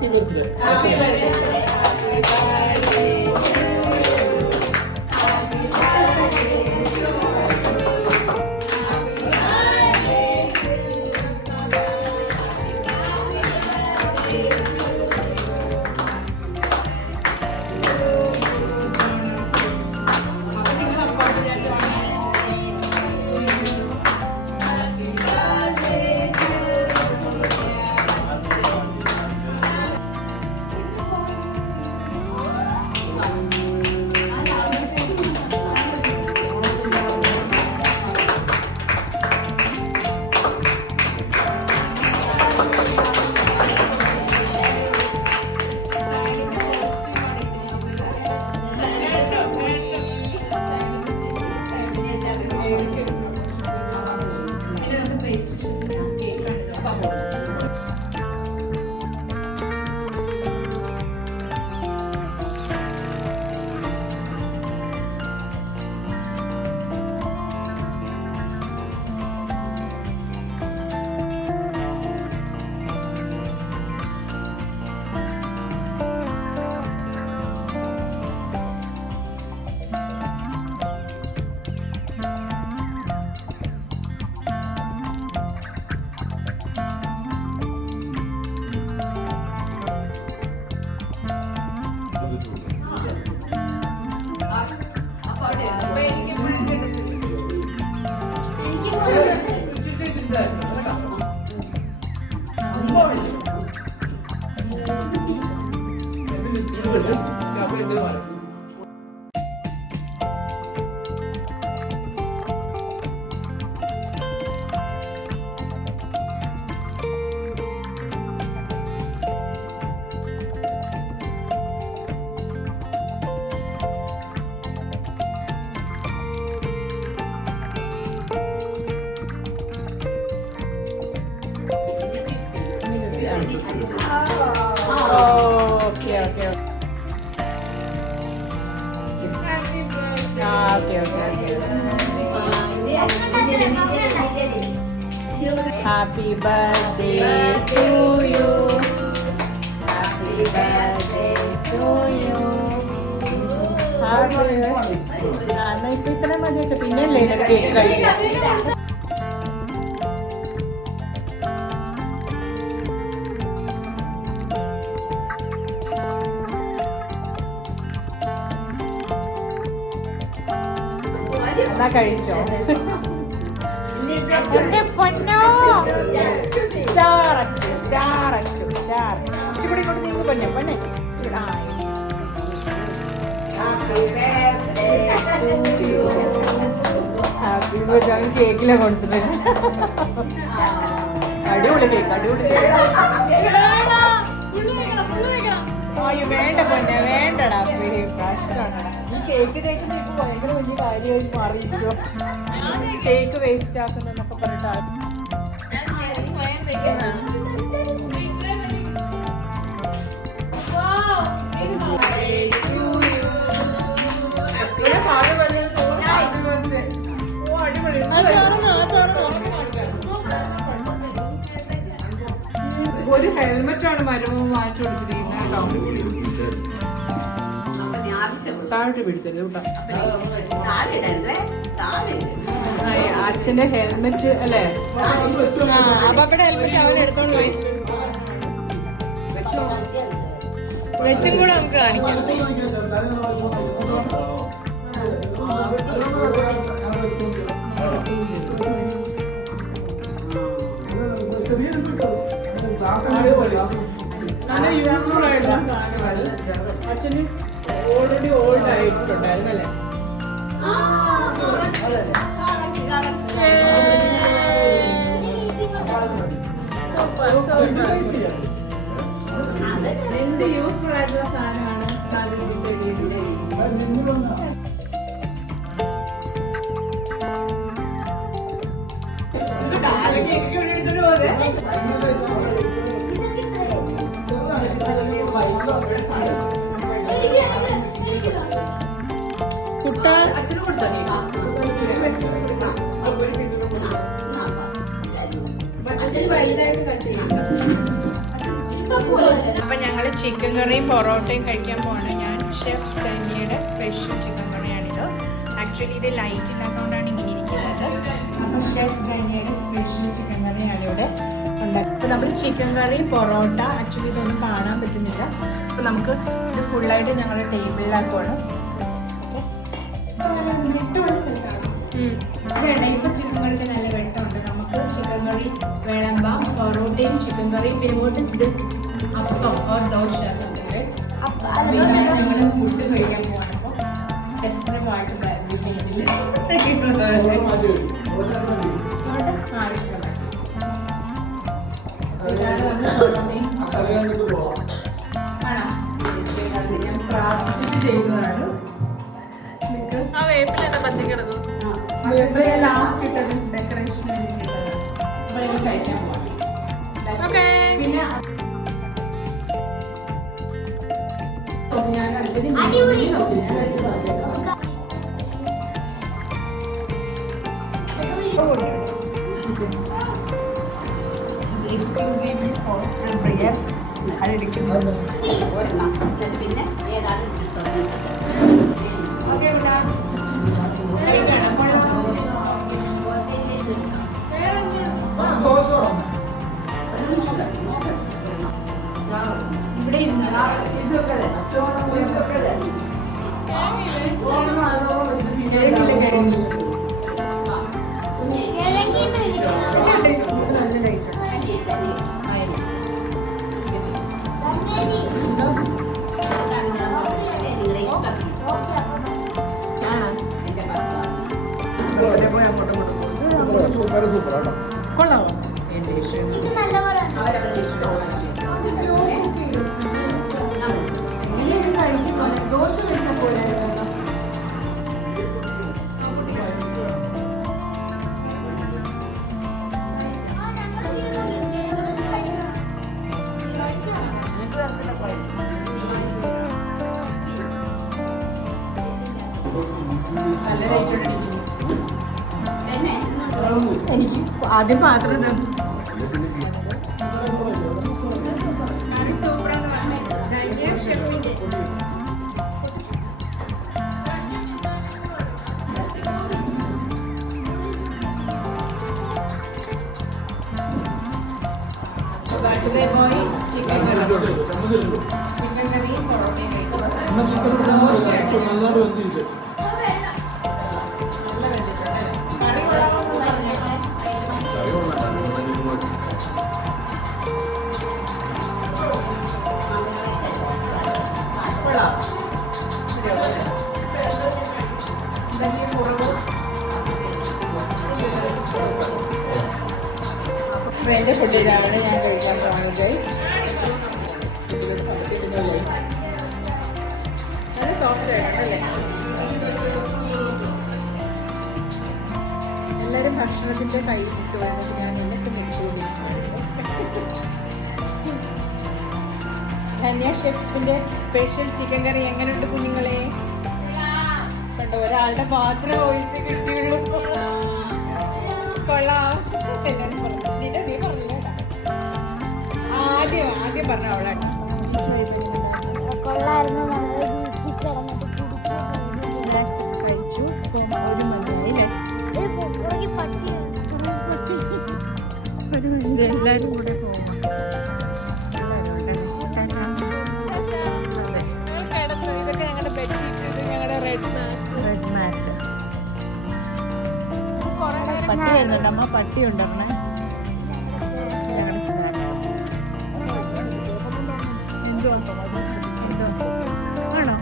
Happy birthday. Happy birthday. Happy birthday. Okay. Happy birthday to you. Happy birthday to you. ഇപ്പൊ ഇത്രയും മതി വെച്ച പിന്നല്ലേ കേക്ക് കഴിക്കാം. എന്നാ കഴിച്ചോ എന്റെ പൊന്നോ. സ്റ്റാർ അച്ചു ഇച്ചിരി കൊണ്ട് നിങ്ങൾ പൊന്നെ ഹാപ്പി ബർത്ത്ഡേ. കേക്കിലെ കോൺസെൻട്രേഷൻ. അടിപൊളി കേക്ക്. അയ്യോ വേണ്ട പൊന്നെ വേണ്ടടാ. കഷ്ടമാണ് ഈ കേക്ക് തേക്കുന്ന ഇപ്പൊ ഭയങ്കര വലിയ കാര്യമായി മാറിയിരിക്കോ. കേക്ക് വേസ്റ്റ് ആക്കുന്നൊക്കെ പറഞ്ഞിട്ട് ഒരു ഹെൽമെറ്റാണ് മരുമവും വാങ്ങിച്ചു കൊടുത്തിരിക്കുന്നത് കേട്ടോ. താഴോട്ട് പിടിച്ചല്ലേ കേട്ടോ. അച്ഛന്റെ ഹെൽമെറ്റ് അല്ലേ? അപ്പടെ ഹെൽമെറ്റ് അവൻ എടുത്തോണ്ട് വെച്ചും കൂടെ നമുക്ക് കാണിക്കാം. നല്ല യൂസ്ഫുൾ ആയിട്ടുള്ള സാധനങ്ങൾ അച്ഛന് ഓൾറെഡി ഓൾഡ് ആയിട്ടുണ്ടായിരുന്നല്ലേ. എന്ത് യൂസ്ഫുൾ ആയിട്ടുള്ള സാധനമാണ് കുട്ട അച്ഛനും കൊടുത്തോ നീ? അച്ഛന് വലുതായിട്ട് കട്ട് ചെയ്യും. അപ്പം ഞങ്ങൾ ചിക്കൻ കറിയും പൊറോട്ടയും കഴിക്കാൻ പോവാണ്. ഞാൻ ഷെഫ് ധന്യയുടെ സ്പെഷ്യൽ ചിക്കൻ കറിയാണിത്. ആക്ച്വലി ഇത് ലൈറ്റ് ഇല്ലാത്തതുകൊണ്ടാണ് ഇങ്ങനെ ഇരിക്കുന്നത്. അപ്പോൾ ഷെഫ് ധന്യയുടെ സ്പെഷ്യൽ ചിക്കൻ കറിയാണ് ഇവിടെ ഉണ്ടാക്കി. അപ്പോൾ നമ്മൾ ചിക്കൻ കറി പൊറോട്ട ആക്ച്വലി ഇതൊന്നും കാണാൻ പറ്റുന്നില്ല. അപ്പോൾ നമുക്ക് ഇത് ഫുള്ളായിട്ട് ഞങ്ങളുടെ ടേബിളിലാക്കുവാണ്. ഇപ്പൊ ചിക്കൻ കറിക്ക് നല്ല വെട്ടമുണ്ട്. നമുക്ക് ചിക്കൻ കറി വിളമ്പാം, പൊറോട്ടയും ചിക്കൻ കറിയും. പിന്നെ വോട്ട് ഇസ് ദിസ് അപ്പം ഓർ ദോശ സംതിങ്. ഞങ്ങൾ ഫുഡ് കഴിക്കാൻ പോവാണ്. അപ്പോൾ ടെസ്റ്റിന്റെ പാട്ട് ഞാൻ പ്രാർത്ഥിച്ചിട്ട് ചെയ്യുന്നതാണ്. ലാസ്റ്റ് ഇട്ടത് ഡെക്കറേഷൻ കഴിക്കാൻ പോവാം. പിന്നെ ഞാൻ ഇവിടെ കൊള്ളാമോ? ദോശ വെച്ച പോലെ നല്ല ലൈറ്റ് എനിക്ക് ആദ്യം പാത്രം ചിക്കൻ കറി പൊറോട്ടയും എൻ്റെ ഫുഡ് രാവിലെ ഞാൻ കഴിക്കാൻ പോകുന്നത് ഗൈസ്. നല്ല സോഫ്റ്റ് ആയിട്ടല്ലേ? എല്ലാവരും ഭക്ഷണത്തിൻ്റെ കൈ ഇട്ട് വരുന്നത് ഞാൻ എന്നിട്ട് ധന്യ ഷെഫിന്റെ സ്പെഷ്യൽ ചിക്കൻ കറി എങ്ങനെയുണ്ട് കുഞ്ഞുങ്ങളെ? കണ്ടോ, ഒരാളുടെ മാത്രം വോയിസ് കിട്ടിയുള്ളൂ. കൊള്ളാം. ആദ്യം പറഞ്ഞ അവളാണ് കഴിച്ചു. ഒരു മണിയായില്ലേ? ഒരു മണി എല്ലാവരും കൂടെ പോവാം. ഇതൊക്കെ ഞങ്ങളുടെ ബെഡ്ഷീറ്റ്, ഞങ്ങളുടെ റെഡ് മാറ്റ്. പട്ടി വരുന്നുണ്ട് അമ്മ, പട്ടി ഉണ്ടമ്മ. ആണോ?